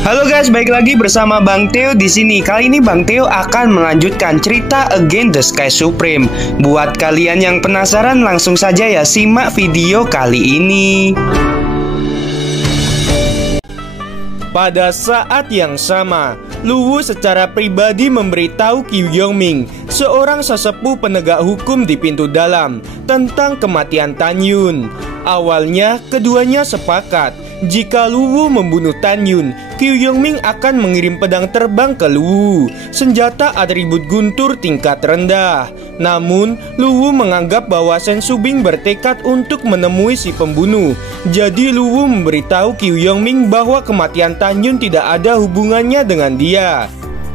Halo guys, balik lagi bersama Bang Theo di sini. Kali ini Bang Theo akan melanjutkan cerita Against the Sky Supreme. Buat kalian yang penasaran, langsung saja ya simak video kali ini. Pada saat yang sama, Luwu secara pribadi memberitahu Qiu Yongming, seorang sesepuh penegak hukum di pintu dalam, tentang kematian Tan Yun. Awalnya, keduanya sepakat jika Luwu membunuh Tan Yun, Qiu Yongming akan mengirim pedang terbang ke Luwu, senjata atribut guntur tingkat rendah. Namun, Luwu menganggap bahwa Shen Subing bertekad untuk menemui si pembunuh. Jadi Luwu memberitahu Qiu Yongming bahwa kematian Tan Yun tidak ada hubungannya dengan dia.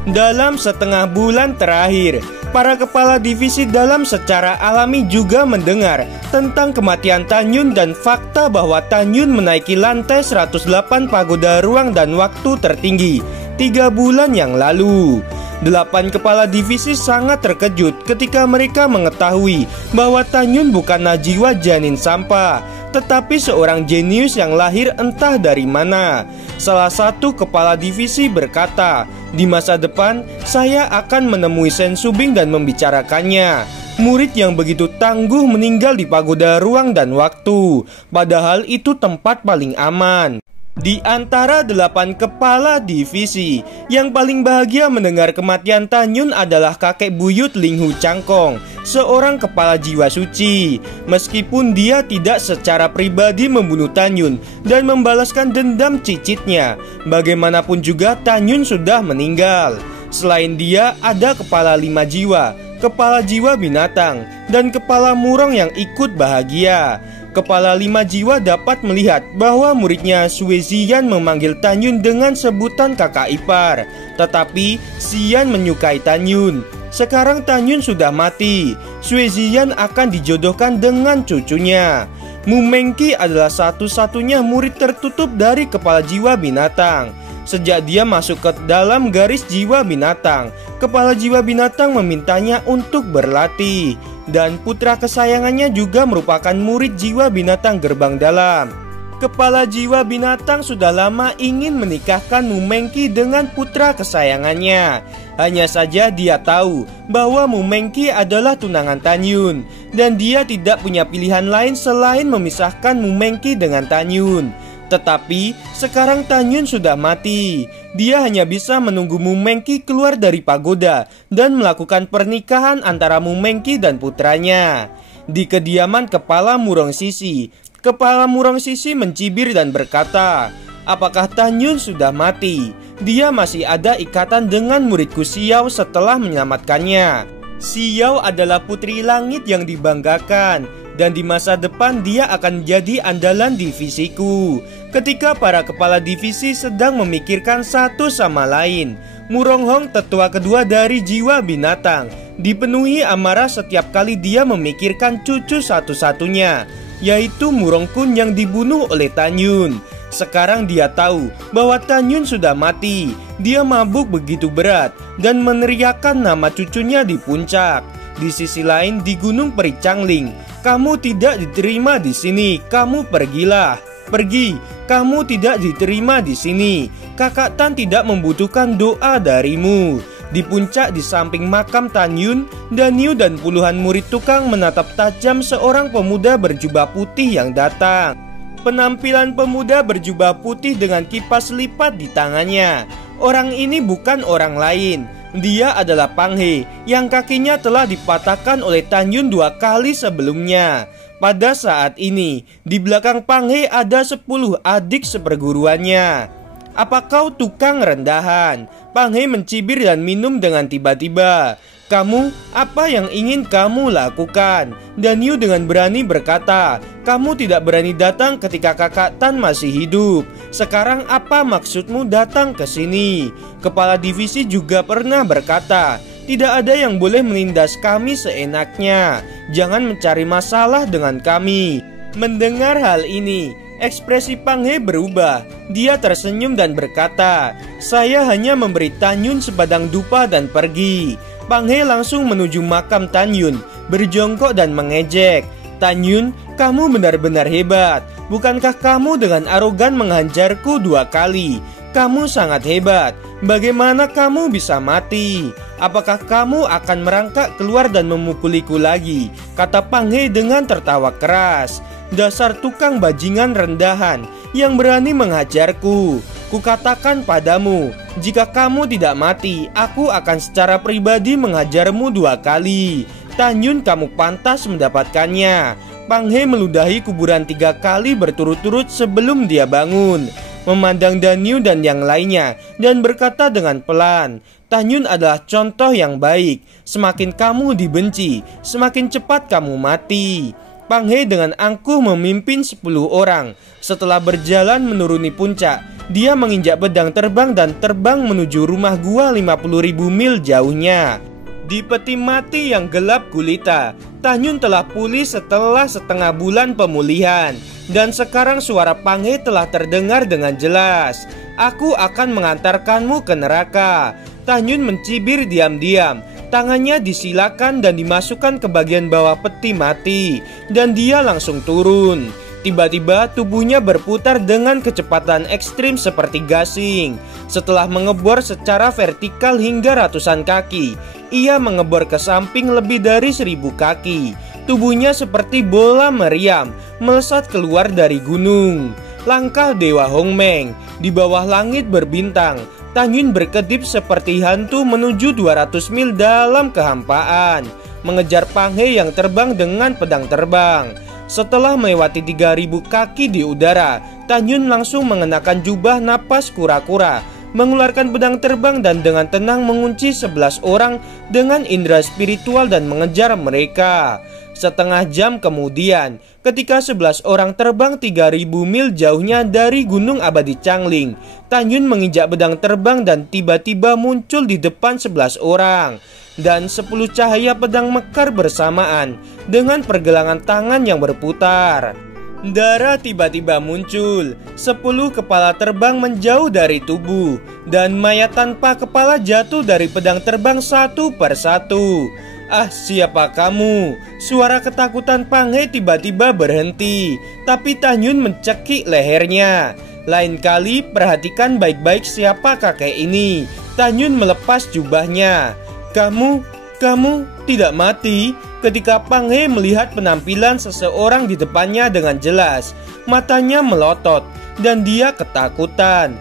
Dalam setengah bulan terakhir, para kepala divisi dalam secara alami juga mendengar tentang kematian Tan Yun dan fakta bahwa Tan Yun menaiki lantai 108 pagoda ruang dan waktu tertinggi 3 bulan yang lalu. 8 kepala divisi sangat terkejut ketika mereka mengetahui bahwa Tan Yun bukanlah jiwa janin sampah, tetapi seorang jenius yang lahir entah dari mana. Salah satu kepala divisi berkata, "Di masa depan, saya akan menemui Shen Subing dan membicarakannya." Murid yang begitu tangguh meninggal di pagoda ruang dan waktu, padahal itu tempat paling aman. Di antara 8 kepala divisi, yang paling bahagia mendengar kematian Tan Yun adalah kakek buyut Ling Hu Changkong, seorang kepala jiwa suci. Meskipun dia tidak secara pribadi membunuh Tan Yun dan membalaskan dendam cicitnya, bagaimanapun juga Tan Yun sudah meninggal. Selain dia, ada kepala 5 jiwa, kepala jiwa binatang, dan kepala murong yang ikut bahagia. Kepala 5 jiwa dapat melihat bahwa muridnya Sui Ziyan memanggil Tan Yun dengan sebutan kakak ipar. Tetapi Ziyan menyukai Tan Yun. Sekarang Tan Yun sudah mati. Sui Ziyan akan dijodohkan dengan cucunya. Mu Mengqi adalah satu-satunya murid tertutup dari kepala jiwa binatang. Sejak dia masuk ke dalam garis jiwa binatang, kepala jiwa binatang memintanya untuk berlatih. Dan putra kesayangannya juga merupakan murid jiwa binatang gerbang dalam. Kepala jiwa binatang sudah lama ingin menikahkan Mu Mengqi dengan putra kesayangannya. Hanya saja dia tahu bahwa Mu Mengqi adalah tunangan Tan Yun, dan dia tidak punya pilihan lain selain memisahkan Mu Mengqi dengan Tan Yun. Tetapi sekarang Tan Yun sudah mati. Dia hanya bisa menunggu Mu Mengqi keluar dari pagoda dan melakukan pernikahan antara Mu Mengqi dan putranya. Di kediaman kepala Murong Sisi, kepala Murong Sisi mencibir dan berkata, "Apakah Tan Yun sudah mati? Dia masih ada ikatan dengan muridku Xiao setelah menyelamatkannya. Xiao adalah putri langit yang dibanggakan, dan di masa depan dia akan menjadi andalan divisiku." Ketika para kepala divisi sedang memikirkan satu sama lain, Murong Hong, tetua kedua dari jiwa binatang, dipenuhi amarah setiap kali dia memikirkan cucu satu-satunya, yaitu Murong Kun yang dibunuh oleh Tan Yun. Sekarang dia tahu bahwa Tan Yun sudah mati. Dia mabuk begitu berat dan meneriakkan nama cucunya di puncak. Di sisi lain, di Gunung Peri Changling, "Kamu tidak diterima di sini, kamu pergilah. Pergi, kamu tidak diterima di sini. Kakak Tan tidak membutuhkan doa darimu." Di puncak di samping makam Tan Yun, Danyu dan puluhan murid tukang menatap tajam seorang pemuda berjubah putih yang datang. Penampilan pemuda berjubah putih dengan kipas lipat di tangannya. Orang ini bukan orang lain. Dia adalah Pang He, yang kakinya telah dipatahkan oleh Tan Yun 2 kali sebelumnya. Pada saat ini, di belakang Pang He ada 10 adik seperguruannya. "Apa kau tukang rendahan?" Pang He mencibir dan minum dengan tiba-tiba. "Kamu, apa yang ingin kamu lakukan?" Dan Yu dengan berani berkata, "Kamu tidak berani datang ketika kakak Tan masih hidup. Sekarang apa maksudmu datang ke sini?" Kepala divisi juga pernah berkata, "Tidak ada yang boleh menindas kami seenaknya. Jangan mencari masalah dengan kami." Mendengar hal ini, ekspresi Pang He berubah. Dia tersenyum dan berkata, "Saya hanya memberi Tan Yun sebadang dupa dan pergi." Pang He langsung menuju makam Tan Yun, berjongkok dan mengejek, "Tan Yun, kamu benar-benar hebat. Bukankah kamu dengan arogan menghajarku 2 kali? Kamu sangat hebat. Bagaimana kamu bisa mati? Apakah kamu akan merangkak keluar dan memukuliku lagi?" kata Pang He dengan tertawa keras. "Dasar tukang bajingan rendahan yang berani menghajarku. Kukatakan padamu, jika kamu tidak mati, aku akan secara pribadi menghajarmu 2 kali. Tan Yun, kamu pantas mendapatkannya." Pang He meludahi kuburan 3 kali berturut-turut sebelum dia bangun, memandang Dan Yu dan yang lainnya, dan berkata dengan pelan, "Tan Yun adalah contoh yang baik. Semakin kamu dibenci, semakin cepat kamu mati." Pang He dengan angkuh memimpin 10 orang. Setelah berjalan menuruni puncak, dia menginjak pedang terbang dan terbang menuju rumah gua 50.000 mil jauhnya. Di peti mati yang gelap gulita, Tan Yun telah pulih setelah setengah bulan pemulihan. Dan sekarang suara Pang He telah terdengar dengan jelas. "Aku akan mengantarkanmu ke neraka." Tan Yun mencibir diam-diam. Tangannya disilakan dan dimasukkan ke bagian bawah peti mati, dan dia langsung turun. Tiba-tiba tubuhnya berputar dengan kecepatan ekstrim seperti gasing. Setelah mengebor secara vertikal hingga ratusan kaki, ia mengebor ke samping lebih dari 1000 kaki. Tubuhnya seperti bola meriam melesat keluar dari gunung. Langkah Dewa Hong Meng. Di bawah langit berbintang, Tan Yun berkedip seperti hantu menuju 200 mil dalam kehampaan, mengejar Pang He yang terbang dengan pedang terbang. Setelah melewati 3000 kaki di udara, Tan Yun langsung mengenakan jubah napas kura-kura, mengeluarkan pedang terbang dan dengan tenang mengunci 11 orang dengan indera spiritual dan mengejar mereka. Setengah jam kemudian, ketika 11 orang terbang 3000 mil jauhnya dari Gunung Abadi Changling, Tan Yun menginjak pedang terbang dan tiba-tiba muncul di depan 11 orang. Dan 10 cahaya pedang mekar bersamaan dengan pergelangan tangan yang berputar. Darah tiba-tiba muncul. 10 kepala terbang menjauh dari tubuh, dan mayat tanpa kepala jatuh dari pedang terbang satu persatu. "Ah, siapa kamu?" Suara ketakutan Pang He tiba-tiba berhenti, tapi Tan Yun mencekik lehernya. "Lain kali perhatikan baik-baik siapa kakek ini." Tan Yun melepas jubahnya. Kamu tidak mati?" Ketika Pang He melihat penampilan seseorang di depannya dengan jelas, matanya melotot dan dia ketakutan.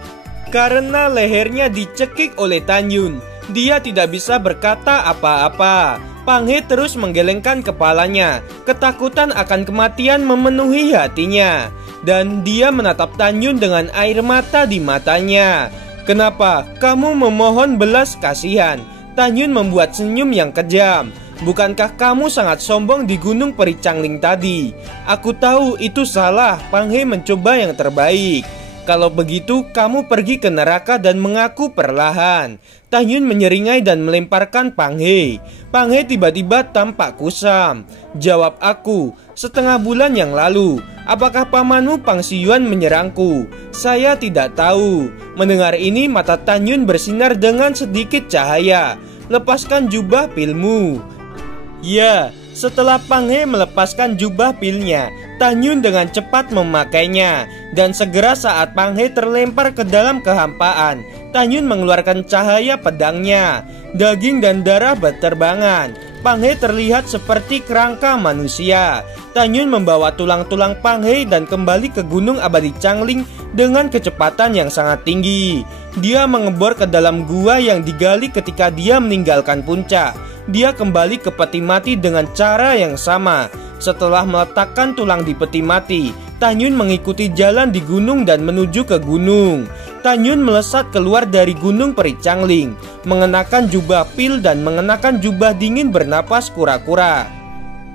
Karena lehernya dicekik oleh Tan Yun, dia tidak bisa berkata apa-apa. Pang He terus menggelengkan kepalanya. Ketakutan akan kematian memenuhi hatinya, dan dia menatap Tan Yun dengan air mata di matanya. "Kenapa kamu memohon belas kasihan?" Tan Yun membuat senyum yang kejam. "Bukankah kamu sangat sombong di Gunung Peri Changling tadi? Aku tahu itu salah." Pang He mencoba yang terbaik. "Kalau begitu kamu pergi ke neraka dan mengaku perlahan." Tan Yun menyeringai dan melemparkan Pang He. Pang He tiba-tiba tampak kusam. "Jawab aku, setengah bulan yang lalu, apakah pamanmu Pang Siyuan menyerangku?" "Saya tidak tahu." Mendengar ini, mata Tan Yun bersinar dengan sedikit cahaya. "Lepaskan jubah pilmu." Ya, setelah Pang He melepaskan jubah pilnya, Tan Yun dengan cepat memakainya. Dan segera saat Pang He terlempar ke dalam kehampaan, Tan Yun mengeluarkan cahaya pedangnya. Daging dan darah berterbangan. Pang He terlihat seperti kerangka manusia. Tan Yun membawa tulang-tulang Pang He dan kembali ke Gunung Abadi Changling dengan kecepatan yang sangat tinggi. Dia mengebor ke dalam gua yang digali ketika dia meninggalkan puncak. Dia kembali ke peti mati dengan cara yang sama. Setelah meletakkan tulang di peti mati, Tan Yun mengikuti jalan di gunung dan menuju ke gunung. Tan Yun melesat keluar dari Gunung Peri Changling, mengenakan jubah pil dan mengenakan jubah dingin bernapas kura-kura.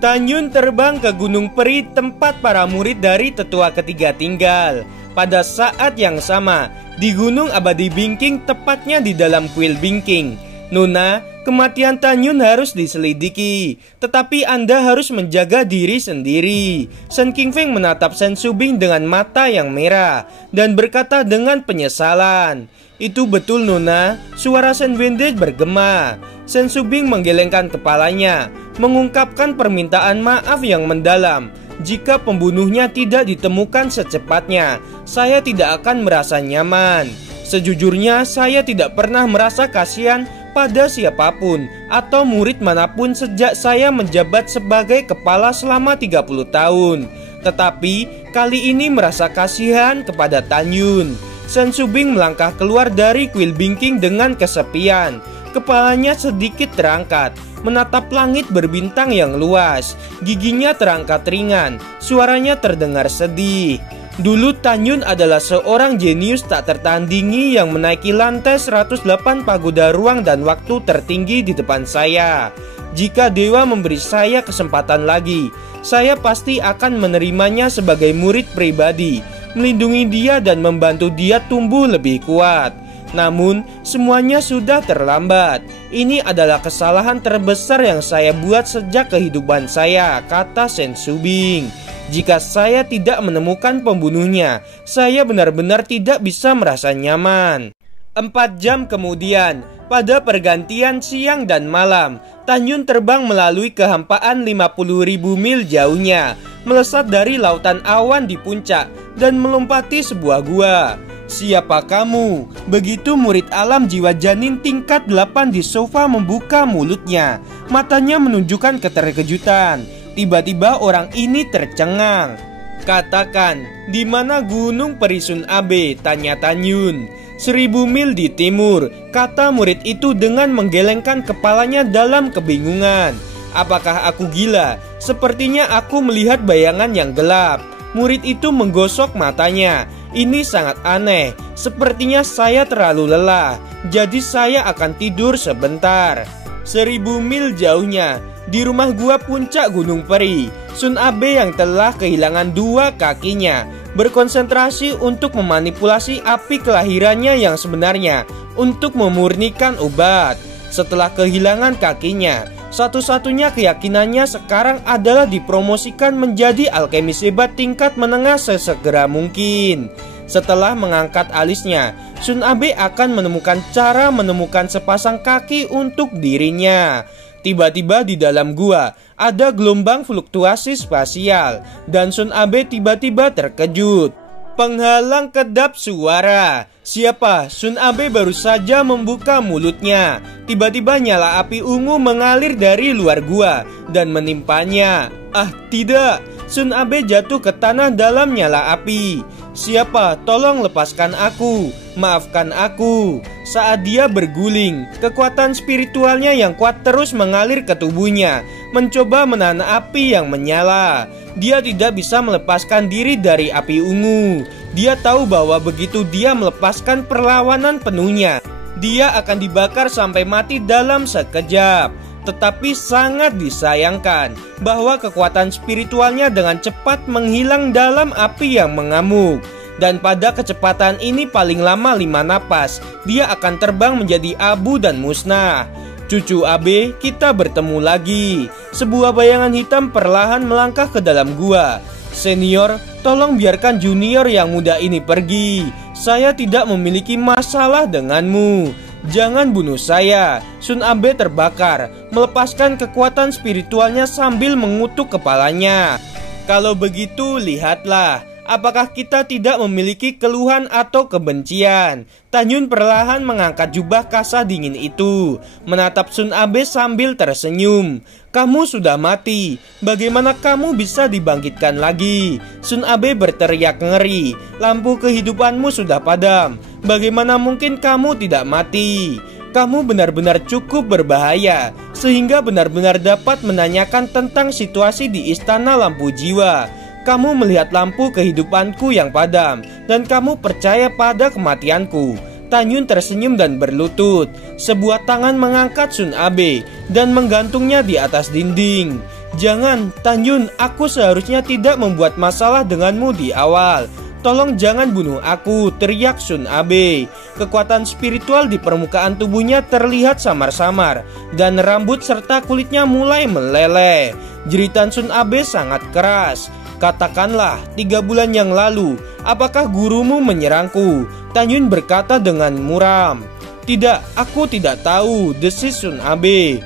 Tan Yun terbang ke Gunung Peri, tempat para murid dari tetua ketiga tinggal. Pada saat yang sama, di Gunung Abadi Bingking, tepatnya di dalam kuil Bingking. "Nona, kematian Tan Yun harus diselidiki, tetapi Anda harus menjaga diri sendiri." Shen Qingfeng menatap Shen Subing dengan mata yang merah dan berkata dengan penyesalan. "Itu betul, Nona." Suara Shen Wende bergema. Shen Subing menggelengkan kepalanya, mengungkapkan permintaan maaf yang mendalam. "Jika pembunuhnya tidak ditemukan secepatnya, saya tidak akan merasa nyaman." Sejujurnya saya tidak pernah merasa kasihan pada siapapun atau murid manapun sejak saya menjabat sebagai kepala selama 30 tahun. Tetapi kali ini merasa kasihan kepada Tan Yun. Sen Subing melangkah keluar dari kuil bingking dengan kesepian. Kepalanya sedikit terangkat, menatap langit berbintang yang luas. Giginya terangkat ringan, suaranya terdengar sedih. Dulu Tan Yun adalah seorang jenius tak tertandingi yang menaiki lantai 108 pagoda ruang dan waktu tertinggi di depan saya. Jika dewa memberi saya kesempatan lagi, saya pasti akan menerimanya sebagai murid pribadi, melindungi dia dan membantu dia tumbuh lebih kuat. Namun, semuanya sudah terlambat. Ini adalah kesalahan terbesar yang saya buat sejak kehidupan saya, kata Sen Subing. Jika saya tidak menemukan pembunuhnya, saya benar-benar tidak bisa merasa nyaman. 4 jam kemudian, pada pergantian siang dan malam, Tan Yun terbang melalui kehampaan 50.000 mil jauhnya, melesat dari lautan awan di puncak, dan melompati sebuah gua. Siapa kamu? Begitu murid alam jiwa janin tingkat 8 di sofa membuka mulutnya. Matanya menunjukkan keterkejutan. Tiba-tiba orang ini tercengang. Katakan, di mana gunung peri Sun Abe? Tanya Tan Yun. 1000 mil di timur, kata murid itu dengan menggelengkan kepalanya dalam kebingungan. Apakah aku gila? Sepertinya aku melihat bayangan yang gelap. Murid itu menggosok matanya. Ini sangat aneh. Sepertinya saya terlalu lelah. Jadi saya akan tidur sebentar. 1000 mil jauhnya, di rumah gua puncak Gunung Peri, Sun Abe yang telah kehilangan 2 kakinya berkonsentrasi untuk memanipulasi api kelahirannya yang sebenarnya untuk memurnikan obat. Setelah kehilangan kakinya, satu-satunya keyakinannya sekarang adalah dipromosikan menjadi alkemis hebat tingkat menengah sesegera mungkin. Setelah mengangkat alisnya, Sun Abe akan menemukan cara menemukan sepasang kaki untuk dirinya. Tiba-tiba di dalam gua ada gelombang fluktuasi spasial dan Sun Abe tiba-tiba terkejut. Penghalang kedap suara. Siapa? Sun Abe baru saja membuka mulutnya. Tiba-tiba nyala api ungu mengalir dari luar gua dan menimpanya. Ah, tidak. Sun Abe jatuh ke tanah dalam nyala api. Siapa? Tolong lepaskan aku. Maafkan aku. Saat dia berguling, kekuatan spiritualnya yang kuat terus mengalir ke tubuhnya, mencoba menahan api yang menyala. Dia tidak bisa melepaskan diri dari api ungu. Dia tahu bahwa begitu dia melepaskan perlawanan penuhnya, dia akan dibakar sampai mati dalam sekejap. Tetapi sangat disayangkan bahwa kekuatan spiritualnya dengan cepat menghilang dalam api yang mengamuk. Dan pada kecepatan ini paling lama 5 napas, dia akan terbang menjadi abu dan musnah. Cucu Abe, kita bertemu lagi. Sebuah bayangan hitam perlahan melangkah ke dalam gua. Senior, tolong biarkan junior yang muda ini pergi. Saya tidak memiliki masalah denganmu. Jangan bunuh saya. Sun Abe terbakar, melepaskan kekuatan spiritualnya sambil mengutuk kepalanya. Kalau begitu, lihatlah. Apakah kita tidak memiliki keluhan atau kebencian? Tan Yun perlahan mengangkat jubah kasah dingin itu, menatap Sun Abe sambil tersenyum. Kamu sudah mati. Bagaimana kamu bisa dibangkitkan lagi? Sun Abe berteriak ngeri. Lampu kehidupanmu sudah padam. Bagaimana mungkin kamu tidak mati? Kamu benar-benar cukup berbahaya, sehingga benar-benar dapat menanyakan tentang situasi di Istana Lampu Jiwa. Kamu melihat lampu kehidupanku yang padam, dan kamu percaya pada kematianku. Tan Yun tersenyum dan berlutut. Sebuah tangan mengangkat Sun Abe dan menggantungnya di atas dinding. Jangan, Tan Yun, aku seharusnya tidak membuat masalah denganmu di awal. Tolong jangan bunuh aku, teriak Sun Abe. Kekuatan spiritual di permukaan tubuhnya terlihat samar-samar, dan rambut serta kulitnya mulai meleleh. Jeritan Sun Abe sangat keras. Katakanlah, 3 bulan yang lalu, apakah gurumu menyerangku? Tan Yun berkata dengan muram. Tidak, aku tidak tahu, desis Sun Abe.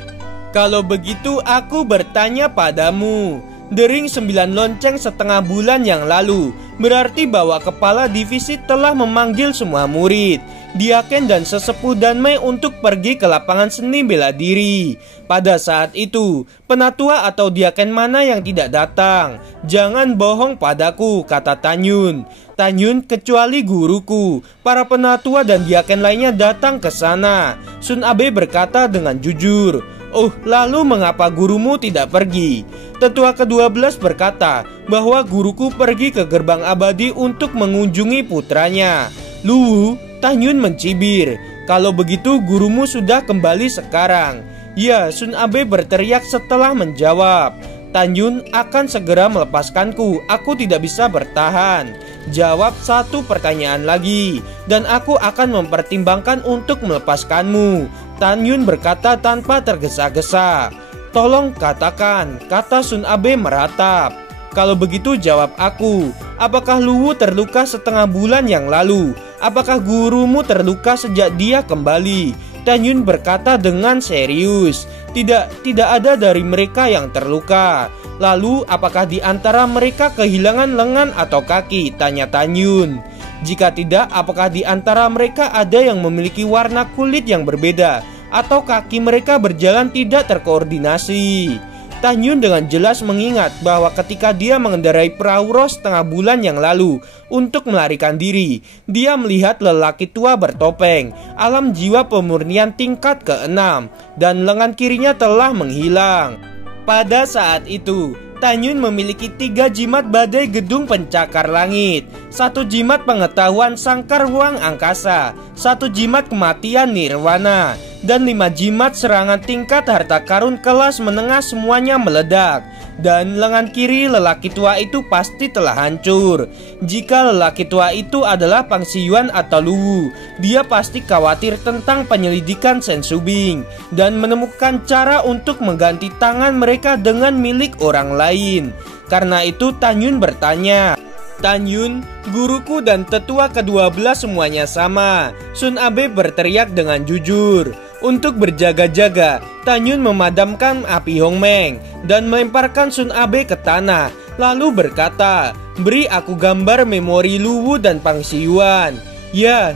Kalau begitu aku bertanya padamu. Dering 9 lonceng setengah bulan yang lalu, berarti bahwa kepala divisi telah memanggil semua murid, diaken dan sesepuh Danmai untuk pergi ke lapangan seni bela diri. Pada saat itu, penatua atau diaken mana yang tidak datang? Jangan bohong padaku, kata Tanyun. Tanyun, kecuali guruku, para penatua dan diaken lainnya datang ke sana. Sun Abe berkata dengan jujur. Oh, lalu mengapa gurumu tidak pergi? Tetua ke-12 berkata bahwa guruku pergi ke gerbang abadi untuk mengunjungi putranya. Luwu, Tanyun mencibir. Kalau begitu gurumu sudah kembali sekarang. Ya, Sun Abe berteriak setelah menjawab. Tanyun akan segera melepaskanku. Aku tidak bisa bertahan. Jawab satu pertanyaan lagi, dan aku akan mempertimbangkan untuk melepaskanmu. Tanyun berkata tanpa tergesa-gesa. Tolong katakan, kata Sun Abe meratap. Kalau begitu jawab aku, apakah Luwu terluka setengah bulan yang lalu? Apakah gurumu terluka sejak dia kembali? Tanyun berkata dengan serius. Tidak ada dari mereka yang terluka. Lalu apakah di antara mereka kehilangan lengan atau kaki? Tanya Tanyun. Jika tidak, apakah di antara mereka ada yang memiliki warna kulit yang berbeda? Atau kaki mereka berjalan tidak terkoordinasi? Tanyun dengan jelas mengingat bahwa ketika dia mengendarai perahu roh setengah bulan yang lalu untuk melarikan diri, dia melihat lelaki tua bertopeng, alam jiwa pemurnian tingkat ke-6, dan lengan kirinya telah menghilang. Pada saat itu, Tanyun memiliki 3 jimat badai gedung pencakar langit, 1 jimat pengetahuan sangkar ruang angkasa, 1 jimat kematian nirwana, dan 5 jimat serangan tingkat harta karun kelas menengah semuanya meledak. Dan lengan kiri lelaki tua itu pasti telah hancur. Jika lelaki tua itu adalah Pangsi Yuan atau Luwu, dia pasti khawatir tentang penyelidikan Sen Subing dan menemukan cara untuk mengganti tangan mereka dengan milik orang lain. Karena itu Tanyun bertanya, Tanyun, guruku dan tetua ke-12 semuanya sama. Sun Abe berteriak dengan jujur. Untuk berjaga-jaga, Tanyun memadamkan api Hongmeng dan melemparkan Sun Abe ke tanah. Lalu berkata, beri aku gambar memori Luwu dan Pangsi Yuan. Ya,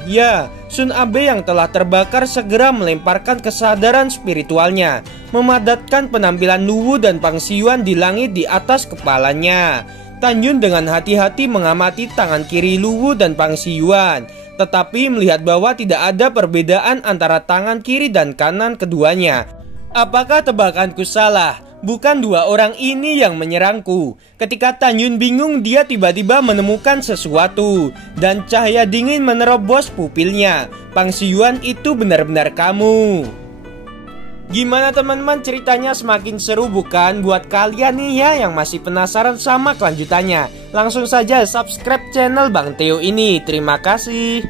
Sun Abe yang telah terbakar segera melemparkan kesadaran spiritualnya, memadatkan penampilan Luwu dan Pangsi Yuan di langit di atas kepalanya. Tanyun dengan hati-hati mengamati tangan kiri Luwu dan Pangsi Yuan, tetapi melihat bahwa tidak ada perbedaan antara tangan kiri dan kanan keduanya. Apakah tebakanku salah? Bukan 2 orang ini yang menyerangku. Ketika Tanyun bingung, dia tiba-tiba menemukan sesuatu, dan cahaya dingin menerobos pupilnya. Pangsi Yuan, itu benar-benar kamu. Gimana teman-teman, ceritanya semakin seru bukan? Buat kalian nih ya yang masih penasaran sama kelanjutannya, langsung saja subscribe channel Bang Theo ini. Terima kasih.